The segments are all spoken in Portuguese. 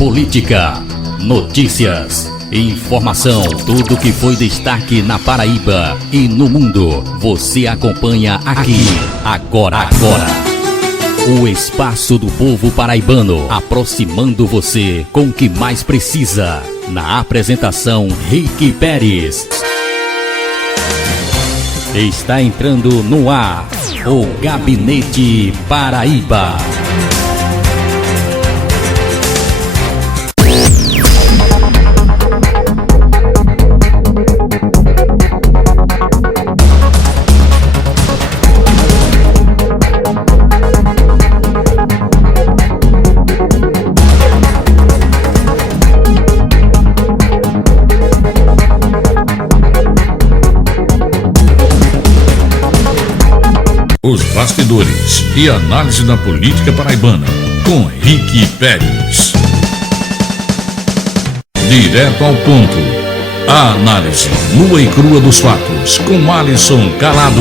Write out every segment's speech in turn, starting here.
política, notícias, informação, tudo que foi destaque na Paraíba e no mundo. Você acompanha aqui, agora. O espaço do povo paraibano, aproximando você com o que mais precisa. Na apresentação, Rick Pérez. Está entrando no ar o Gabinete Paraíba. Os bastidores e análise da política paraibana, com Rick Pérez. Direto ao ponto. A análise nua e crua dos fatos, com Alisson Calado.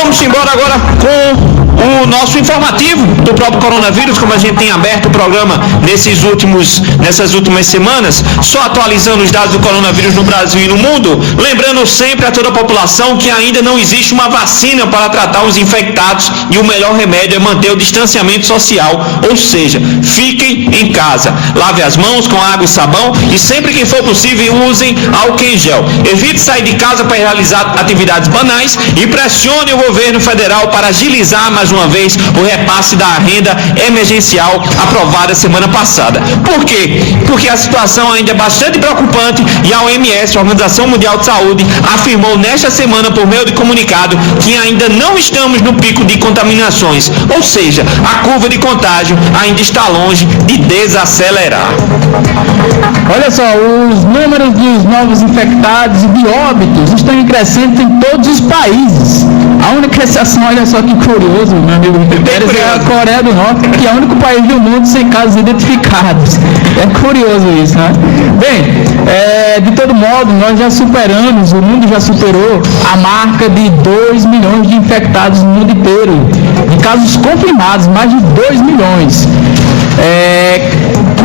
Vamos embora agora com o nosso informativo do próprio coronavírus, como a gente tem aberto o programa nessas últimas semanas, só atualizando os dados do coronavírus no Brasil e no mundo, lembrando sempre a toda a população que ainda não existe uma vacina para tratar os infectados e o melhor remédio é manter o distanciamento social, ou seja, fiquem em casa, lave as mãos com água e sabão e sempre que for possível usem álcool em gel. Evite sair de casa para realizar atividades banais e pressione o governo federal para agilizar mais uma vez o repasse da renda emergencial aprovada semana passada. Por quê? Porque a situação ainda é bastante preocupante e a OMS, a Organização Mundial de Saúde, afirmou nesta semana por meio de comunicado que ainda não estamos no pico de contaminações, ou seja, a curva de contágio ainda está longe de desacelerar. Olha só, os números dos novos infectados e de óbitos estão em crescente em todos os países. A única exceção, olha só que curioso, meu amigo Pérez, é a Coreia do Norte, que é o único país do mundo sem casos identificados. É curioso isso, né? Bem, de todo modo, nós já superamos, o mundo já superou a marca de 2 milhões de infectados no mundo inteiro. De casos confirmados, mais de 2 milhões.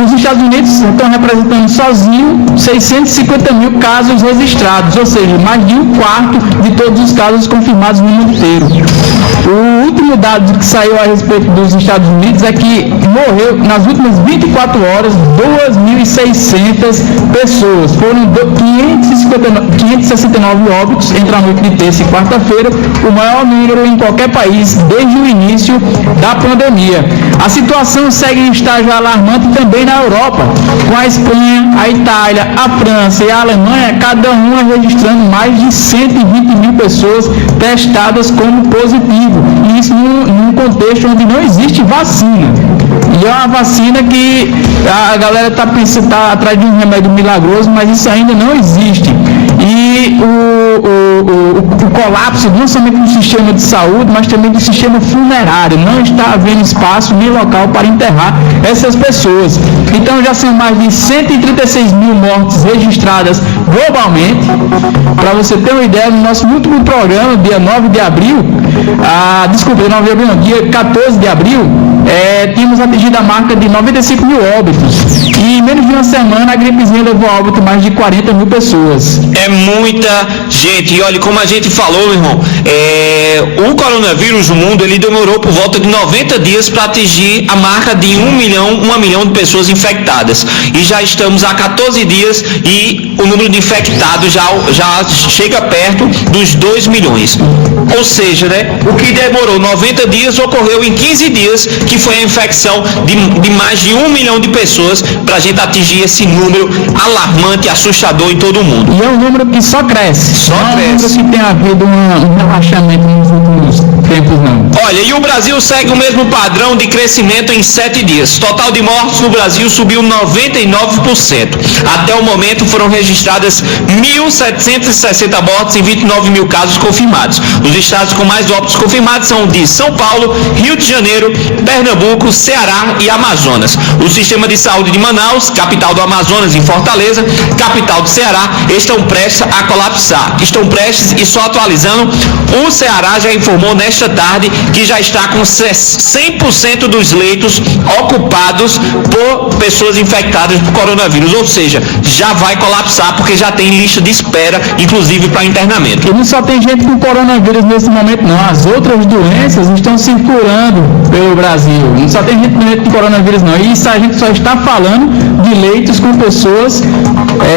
Os Estados Unidos estão representando sozinho 650 mil casos registrados, ou seja, mais de um quarto de todos os casos confirmados no mundo inteiro. O último dado que saiu a respeito dos Estados Unidos é que morreu nas últimas 24 horas 2.600 pessoas. Foram 569 óbitos entre a noite de terça e quarta-feira, o maior número em qualquer país desde o início da pandemia. A situação segue em estágio alarmante também na Europa, com a Espanha, a Itália, a França e a Alemanha, cada uma registrando mais de 120 mil pessoas testadas como positivo. E isso num contexto onde não existe vacina. E é uma vacina que a galera está pensando, tá atrás de um remédio milagroso, mas isso ainda não existe. E o colapso não somente do sistema de saúde, mas também do sistema funerário. Não está havendo espaço nem local para enterrar essas pessoas. Então já são mais de 136 mil mortes registradas globalmente. Para você ter uma ideia, no nosso último programa, dia 9 de abril, dia 14 de abril, tínhamos atingido a marca de 95 mil óbitos. E em menos de uma semana a gripezinha levou a óbito mais de 40 mil pessoas. É muita gente. E olha, como a gente falou, meu irmão, o coronavírus no mundo, ele demorou por volta de 90 dias para atingir a marca de 1 milhão de pessoas infectadas. E já estamos há 14 dias e o número de infectados já chega perto dos 2 milhões. Ou seja, né, o que demorou 90 dias ocorreu em 15 dias, que foi a infecção de mais de 1 milhão de pessoas, para a gente atingir esse número alarmante e assustador em todo o mundo. E é um número que só cresce. Não é um número que tem havido um relaxamento nos últimos tempos, não. Olha, e o Brasil segue o mesmo padrão de crescimento em 7 dias. Total de mortes no Brasil subiu 99%. Até o momento foram registradas 1.760 mortes em 29 mil casos confirmados. Os estados com mais óbitos confirmados são de São Paulo, Rio de Janeiro, Pernambuco, Ceará e Amazonas. O sistema de saúde de Manaus, capital do Amazonas, em Fortaleza, capital do Ceará, estão prestes a colapsar. Estão prestes, e só atualizando, o Ceará já informou nesta nesta tarde que já está com 100% dos leitos ocupados por pessoas infectadas por coronavírus, ou seja, já vai colapsar porque já tem lista de espera, inclusive para internamento. E não só tem gente com coronavírus nesse momento não, as outras doenças estão circulando pelo Brasil, não só tem gente com coronavírus não, e isso a gente só está falando de leitos com pessoas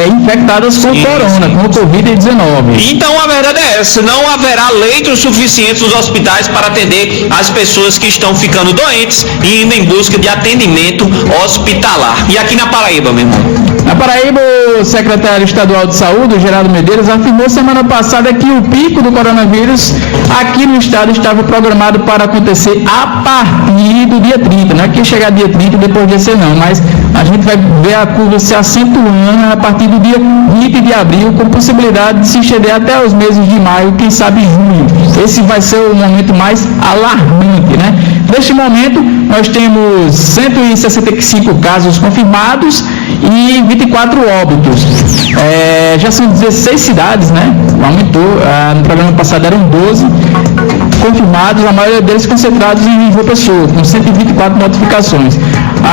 infectadas com corona, com Covid-19. Então a verdade é essa, não haverá leitos suficientes nos hospitais para atender as pessoas que estão ficando doentes e indo em busca de atendimento hospitalar. E aqui na Paraíba, meu irmão? Na Paraíba, o secretário estadual de saúde, Geraldo Medeiros, afirmou semana passada que o pico do coronavírus aqui no estado estava programado para acontecer a partir do dia 30, não é que chegar dia 30 e depois descer não, mas a gente vai ver a curva se acentuando a partir do dia 20 de abril, com possibilidade de se estender até os meses de maio, quem sabe junho. Esse vai ser o momento mais alarmante, né? Neste momento, nós temos 165 casos confirmados e 24 óbitos. Já são 16 cidades, né? Aumentou. No programa passado eram 12 confirmados, a maioria deles concentrados em João Pessoa, com 124 notificações.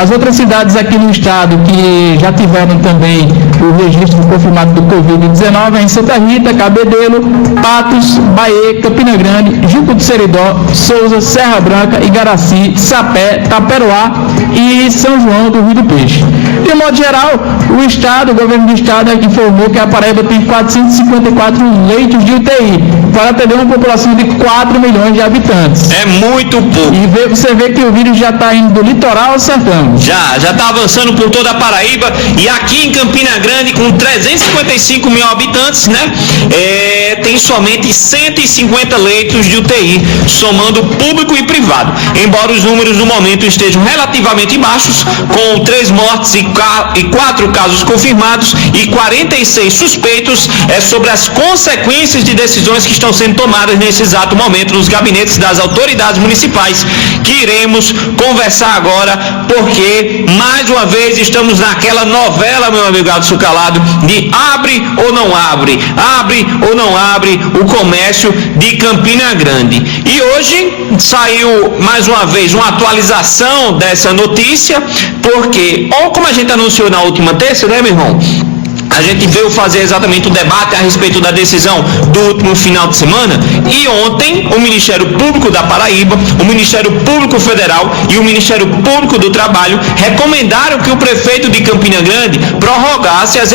As outras cidades aqui no estado que já tiveram também o registro confirmado do Covid-19 é em Santa Rita, Cabedelo, Patos, Bahia, Campina Grande, Juco do Seridó, Souza, Serra Branca, Igaraci, Sapé, Taperoá e São João do Rio do Peixe. De modo geral, o governo do estado informou que a Paraíba tem 454 leitos de UTI para atender uma população de 4 milhões de habitantes. É muito pouco. E você vê que o vírus já está indo do litoral ao sertão. Já está avançando por toda a Paraíba e aqui em Campina Grande, com 355 mil habitantes, né? Tem somente 150 leitos de UTI, somando público e privado. Embora os números no momento estejam relativamente baixos, com 3 mortes e 4 casos confirmados e 46 suspeitos, sobre as consequências de decisões que estão sendo tomadas nesse exato momento nos gabinetes das autoridades municipais, que iremos conversar agora, porque mais uma vez estamos naquela novela, meu amigo Adson Calado, de abre ou não abre o comércio de Campina Grande. E hoje saiu mais uma vez uma atualização dessa notícia, porque, como a gente anunciou na última terça, né, meu irmão? A gente veio fazer exatamente o debate a respeito da decisão do último final de semana e ontem o Ministério Público da Paraíba, o Ministério Público Federal e o Ministério Público do Trabalho recomendaram que o prefeito de Campina Grande prorrogasse as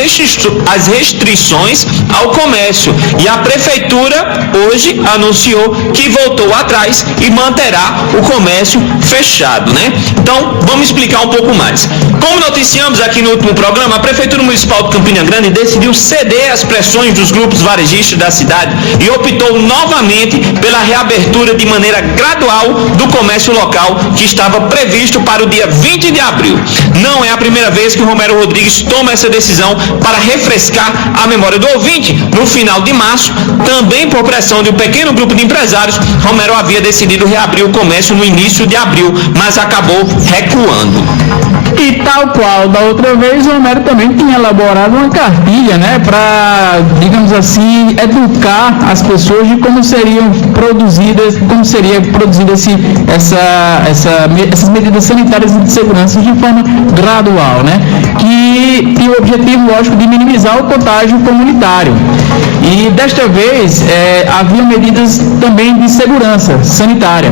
restrições ao comércio. E a prefeitura hoje anunciou que voltou atrás e manterá o comércio fechado, né? Então, vamos explicar um pouco mais. Como noticiamos aqui no último programa, a Prefeitura Municipal de Campina Grande decidiu ceder às pressões dos grupos varejistas da cidade e optou novamente pela reabertura de maneira gradual do comércio local, que estava previsto para o dia 20 de abril. Não é a primeira vez que o Romero Rodrigues toma essa decisão para refrescar a memória do ouvinte. No final de março, também por pressão de um pequeno grupo de empresários, Romero havia decidido reabrir o comércio no início de abril, mas acabou recuando. E tal qual da outra vez, o Romero também tinha elaborado uma cartilha, né, para, digamos assim, educar as pessoas de como seria produzida essas medidas sanitárias e de segurança de forma gradual, né, que tinha o objetivo, lógico, de minimizar o contágio comunitário. E desta vez havia medidas também de segurança sanitária,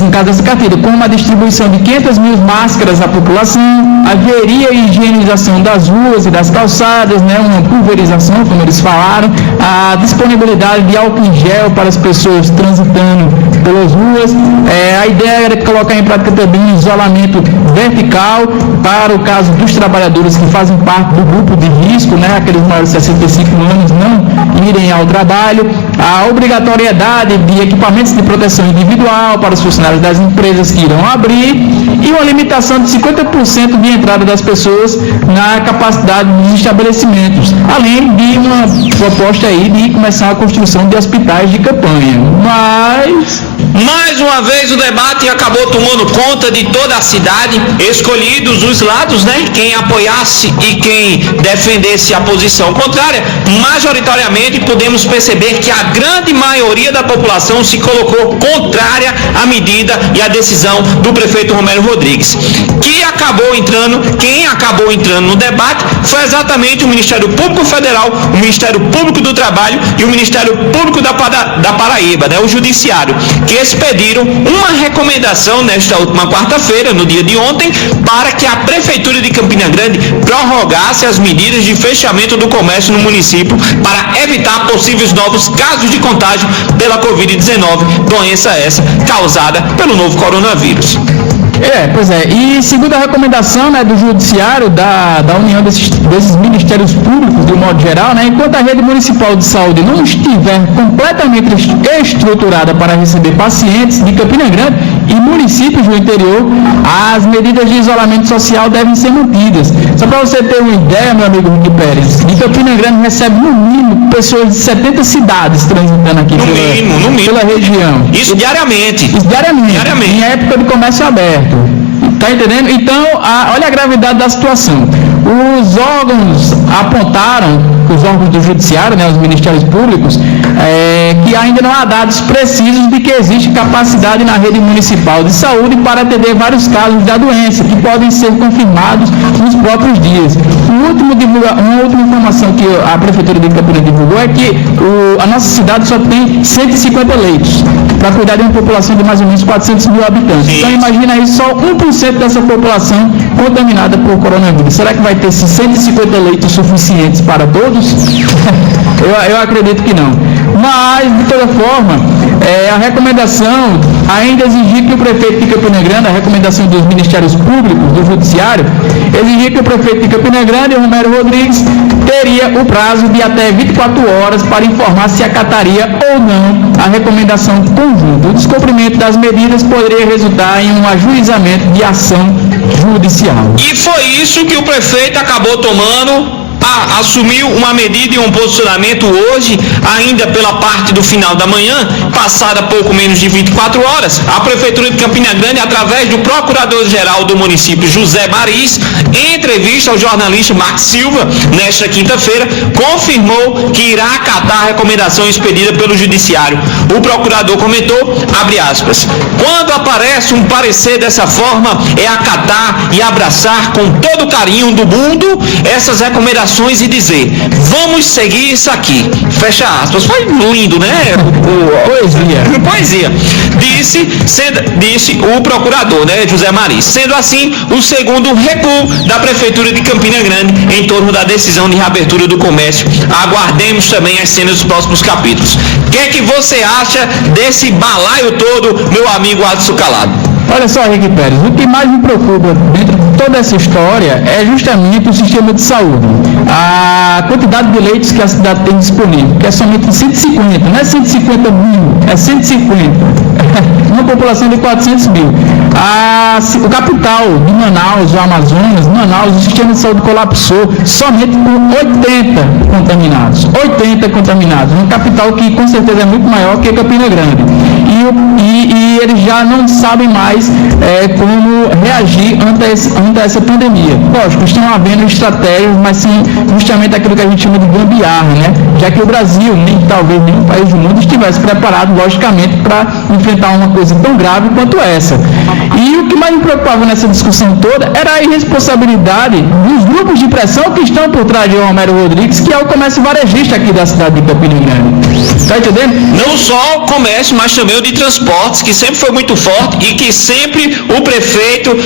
no caso dessa cartilha, como a distribuição de 500 mil máscaras à população, haveria a higienização das ruas e das calçadas, né, uma pulverização, como eles falaram, a disponibilidade de álcool em gel para as pessoas transitando pelas ruas, a ideia era colocar em prática também um isolamento vertical para o caso dos trabalhadores que fazem parte do grupo de risco, né, aqueles maiores de 65 anos não irem ao trabalho, a obrigatoriedade de equipamentos de proteção individual para os funcionários das empresas que irão abrir e uma limitação de 50% de entrada das pessoas na capacidade dos estabelecimentos, além de uma proposta aí de começar a construção de hospitais de campanha. Mas Mais uma vez o debate acabou tomando conta de toda a cidade, escolhidos os lados, né? Quem apoiasse e quem defendesse a posição contrária. Majoritariamente podemos perceber que a grande maioria da população se colocou contrária à medida e à decisão do prefeito Romero Rodrigues. Quem acabou entrando no debate foi exatamente o Ministério Público Federal, o Ministério Público do Trabalho e o Ministério Público da Paraíba, né? O Judiciário, que expediram uma recomendação nesta última quarta-feira, no dia de ontem, para que a Prefeitura de Campina Grande prorrogasse as medidas de fechamento do comércio no município para evitar possíveis novos casos de contágio pela Covid-19, doença essa causada pelo novo coronavírus. Pois é, e segundo a recomendação, né, do Judiciário, da união desses ministérios públicos, de um modo geral, né, enquanto a rede municipal de saúde não estiver completamente estruturada para receber pacientes de Campina Grande e municípios do interior, as medidas de isolamento social devem ser mantidas. Só para você ter uma ideia, meu amigo Rick Pérez, de Campina Grande recebe no mínimo pessoas de 70 cidades transitando aqui pela região. Isso diariamente. Em época do comércio aberto. Tá entendendo? Então, olha a gravidade da situação. Os órgãos apontaram, os órgãos do Judiciário, né, os Ministérios Públicos, que ainda não há dados precisos de que existe capacidade na rede municipal de saúde para atender vários casos da doença, que podem ser confirmados nos próprios dias. Uma última informação que a Prefeitura de Campina divulgou é que a nossa cidade só tem 150 leitos para cuidar de uma população de mais ou menos 400 mil habitantes. Sim. Então, imagina aí, só 1% dessa população contaminada por coronavírus. Será que vai ter 150 leitos suficientes para todos? Eu acredito que não. Mas, de toda forma, a recomendação ainda exigir que o prefeito de Campina Grande, a recomendação dos Ministérios Públicos, do Judiciário, exigir que o prefeito de Campina Grande, Romero Rodrigues, teria o prazo de até 24 horas para informar se acataria ou não a recomendação conjunta. O descumprimento das medidas poderia resultar em um ajuizamento de ação judicial. E foi isso que o prefeito acabou tomando. Assumiu uma medida e um posicionamento hoje, ainda pela parte do final da manhã, passada pouco menos de 24 horas, a Prefeitura de Campina Grande, através do Procurador-Geral do município, José Maris, em entrevista ao jornalista Marcos Silva, nesta quinta-feira, confirmou que irá acatar a recomendação expedida pelo Judiciário. O procurador comentou, abre aspas, quando aparece um parecer dessa forma, é acatar e abraçar com todo o carinho do mundo essas recomendações e dizer, vamos seguir isso aqui. Fecha aspas. Foi lindo, né? Poesia. Disse o procurador, né, José Maris. Sendo assim, o segundo recuo da Prefeitura de Campina Grande em torno da decisão de reabertura do comércio. Aguardemos também as cenas dos próximos capítulos. O que é que você acha desse balaio todo, meu amigo Adson Calado? Olha só, Rick Pérez, o que mais me preocupa dentro de toda essa história é justamente o sistema de saúde. A quantidade de leitos que a cidade tem disponível, que é somente 150, não é 150 mil, é 150. Uma população de 400 mil. O capital de Manaus, o Amazonas, Manaus, o sistema de saúde colapsou somente com 80 contaminados. 80 contaminados. Uma capital que com certeza é muito maior que Campina Grande. E eles já não sabem mais como reagir ante essa pandemia. Lógico, estão havendo estratégias, mas são justamente aquilo que a gente chama de gambiarra, né? Já que o Brasil, talvez nenhum país do mundo estivesse preparado, logicamente, para enfrentar uma coisa tão grave quanto essa. E o que mais me preocupava nessa discussão toda era a irresponsabilidade dos grupos de pressão que estão por trás de Romero Rodrigues, que é o comércio varejista aqui da cidade de Campina Grande. Está entendendo? Não só o comércio, mas também o de transportes, que sempre foi muito forte e que sempre o prefeito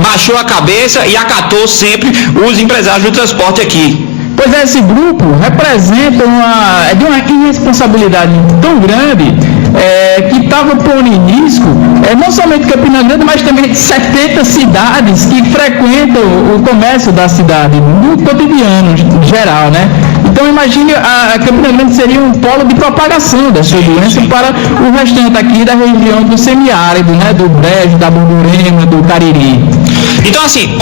baixou a cabeça e acatou sempre os empresários do transporte aqui. Pois é, esse grupo representa uma irresponsabilidade tão grande que estava pondo em risco não somente Campina Grande, mas também 70 cidades que frequentam o comércio da cidade, no cotidiano geral, né? Então imagine, a Campina Grande seria um polo de propagação dessa doença para o restante aqui da região do semiárido, né? Do Brejo, da Borborema, do Cariri. Então assim,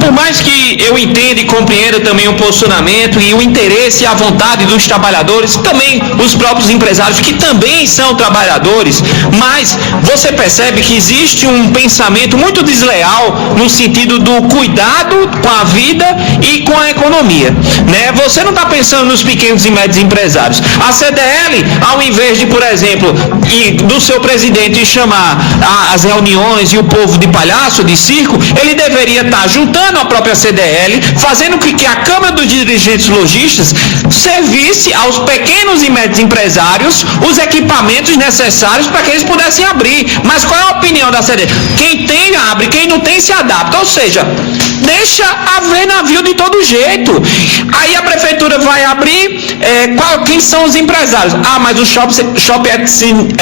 por mais que eu entenda e compreenda também o posicionamento e o interesse e a vontade dos trabalhadores, também os próprios empresários que também são trabalhadores, mas você percebe que existe um pensamento muito desleal no sentido do cuidado com a vida e com a economia, né? Você não está pensando nos pequenos e médios empresários. A CDL, ao invés de, por exemplo, do seu presidente chamar as reuniões e o povo de palhaço, de circo, ele deveria estar juntando a própria CDL, fazendo com que a Câmara dos Dirigentes Lojistas servisse aos pequenos e médios empresários os equipamentos necessários para que eles pudessem abrir. Mas qual é a opinião da CDL? Quem tem, abre, quem não tem, se adapta. Ou seja, deixa haver navio de todo jeito. Aí a prefeitura vai abrir, quem são os empresários? Mas o Shopping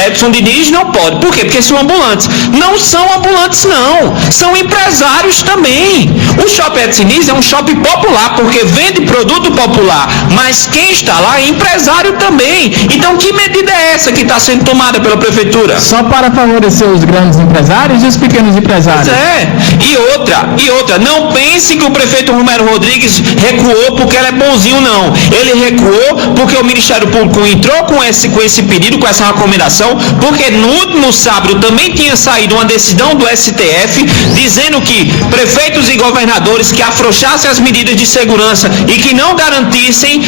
Edson Diniz não pode. Por quê? Porque são ambulantes. Não são ambulantes, não. São empresários também. O Shopping Edson Diniz é um shopping popular, porque vende produto popular. Mas quem está lá é empresário também. Então, que medida é essa que está sendo tomada pela prefeitura? Só para favorecer os grandes empresários e os pequenos empresários. Pois é. E outra, não pense que o prefeito Romero Rodrigues recuou porque ele é bonzinho, não. Ele recuou porque o Ministério Público entrou com esse pedido, com essa recomendação, porque no último sábado também tinha saído uma decisão do STF dizendo que prefeitos e governadores que afrouxassem as medidas de segurança e que não garantissem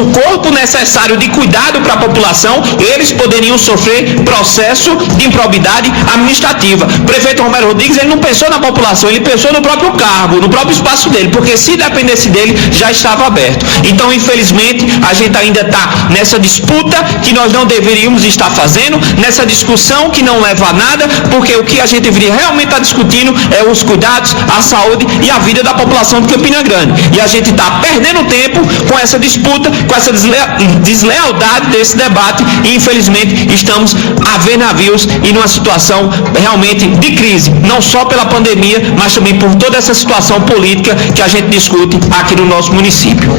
o corpo necessário de cuidado para a população, eles poderiam sofrer processo de improbidade administrativa. O prefeito Romero Rodrigues, ele não pensou na população, ele pensou no próprio cargo, no próprio espaço dele, porque se dependesse dele, já estava aberto. Então, infelizmente, a gente ainda está nessa disputa que nós não deveríamos estar fazendo, nessa discussão que não leva a nada, porque o que a gente deveria realmente estar discutindo é os cuidados, a saúde e a vida da população de Campina Grande. E a gente está perdendo tempo com essa disputa, com essa deslealdade desse debate e, infelizmente, estamos a ver navios e numa situação realmente de crise, não só pela pandemia, mas também por toda essa situação política que a gente discute aqui no nosso município.